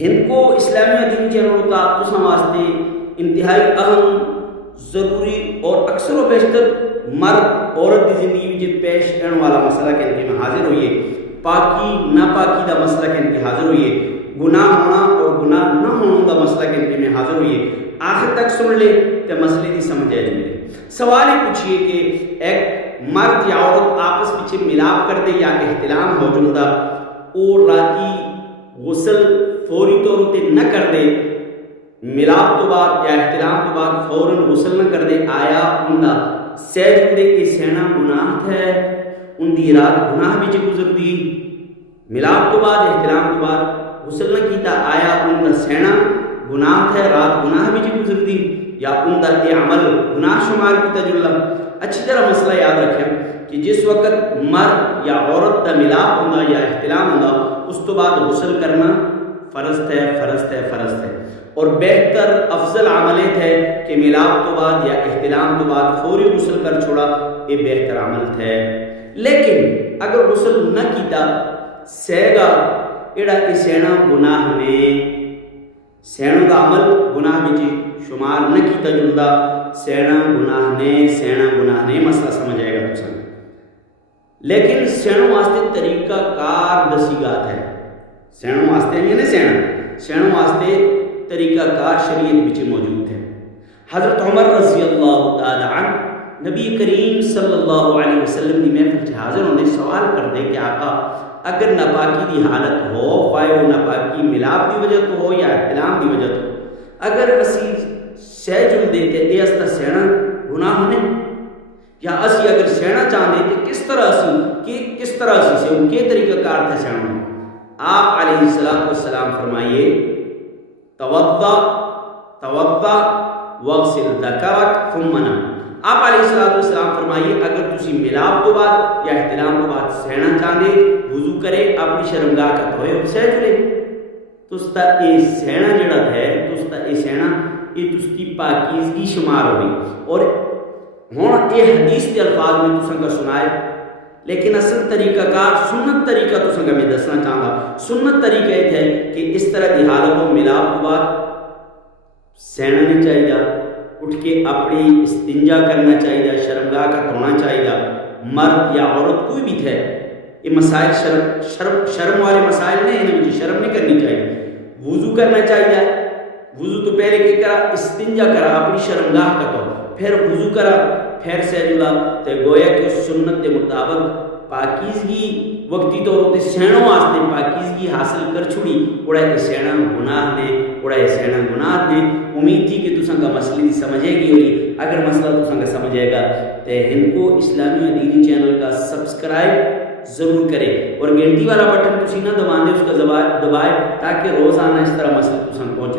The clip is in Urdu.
ہند کو اسلامی دین چینل کا تساں واسطے انتہائی اہم ضروری اور اکثر و بیشتر مرد عورت کی زندگی میں پیش آنے والا مسئلہ کہنے میں حاضر ہوئیے، پاکی ناپاکی دا مسئلہ کہنے میں حاضر ہوئیے، گناہ ہونا اور گناہ نہ ہونا دا مسئلہ کہنے میں حاضر ہوئیے۔ آخر تک سن لے تو مسئلے کی سمجھ آ جائے۔ سوال ہی پوچھئے کہ ایک مرد یا عورت آپس پیچھے ملاپ کر دے یا احتلام ہو جندہ اور راتی غسل فوری طور پہ نہ کر دے، ملاپ تو بعد یا احتلام تو بعد فوراً غسل نہ کر دے، آیا ان دا سہج دے کے سہنا گناہ ہے؟ ان دی رات گناہ بھی گزر دی؟ ملاپ تو بعد احتلام تو بعد غسل نہ کیتا، آیا ان دا سہنا گناہ ہے، رات گناہ بھی گزر دی، یا ان دا یہ عمل گناہ شمار کیتا جلہ؟ اچھی طرح مسئلہ یاد رکھیں کہ جس وقت مرد یا عورت دا ملاپ ہونا یا احتلام ہونا، اس تو بعد غسل کرنا فرض ہے اور بہتر افضل عملیت ہے کہ ملاپ تو بعد یا احتلام تو بعد فوری غسل کر چھوڑا، یہ بہتر عمل ہے۔ لیکن اگر غسل نہ کیتا سہ گا ایڑا کہ سہنا گناہ نے، سہنا دا عمل گناہ میں شمار نہ کیتا جلدہ، سہنا گناہ نے مسئلہ سمجھ آئے گا تو سن۔ لیکن سہنوں واسطے طریقہ کار دسی گات ہے، سہنوں واسطے نہیں ہے، سہنوں واسطے طریقہ کار شریعت بچے موجود ہے۔ حضرت عمر رضی اللہ تعالی عنہ نبی کریم صلی اللہ علیہ وسلم دی محفل حاضر ہونے سوال کر دے کہ آقا اگر ناپاکی دی حالت ہو، پائے وہ ناپاکی ملاپ دی وجہ تو ہو یا احتلام دی وجہ تو، اگر اسی سہ جل دیتے دے اس طرح سہنا گناہ ہونے، یا اسی اگر سہنا چاہ دیتے کس طرح اسی سے ان کے طریقہ کار تھے سہنا ہونے؟ آپ علیہ السلام فرمائیے توضا واغسل ذکرک ثم نم۔ آپ علیہ السلام فرمائیے اگر تسی ملاپ تو بعد یا احتلام تو بعد سہنا چاہتے وضو کرے، اپنی شرمگاہ کا دھوئے اور سہ جلے، تو اس کا یہ سہنا جڑا ہے، تو اس کا یہ سہنا یہ تس کی پاکیزگی شمار ہوگی۔ اور ہوں یہ حدیث کے الفاظ میں تساں کا سنائے، لیکن اصل طریقہ کار سنت طریقہ تساں کا میں دسنا چاہتا۔ سنت طریقہ یہ ہے کہ اس طرح کی حالتوں ملاپ تو بعد سہنا نہیں چاہیے، اٹھ کے اپنی استنجا کرنا چاہیے، شرمگاہ کا دھونا چاہیے، مرد یا عورت کوئی بھی تھے۔ یہ مسائل شرم والے مسائل نہیں، انہیں مجھے شرم نہیں کرنی چاہیے۔ وضو کرنا چاہیے، وضو تو پہلے کیا کرا؟ استنجا کرا، اپنی شرمگاہ کا دھو، پھر وضو کرا، پھر سہجلا، تو گویا کہ سنت کے مطابق پاکیزگی وقتی طور پر سہنوں واسطے پاکیزگی حاصل کر چھوڑی، اڑا یہ سہنا گناہ نے۔ امید تھی کہ تساں کا مسئلے کی سمجھے گی ہوئی۔ اگر مسئلہ تساں کا سمجھے گا تو ہند کو اسلامی دینی چینل کا سبسکرائب ضرور کرے اور گھنٹی والا بٹن تسی نہ دبائیں، اس کا دبائے تاکہ روزانہ اس طرح مسئلے تساں پہنچے۔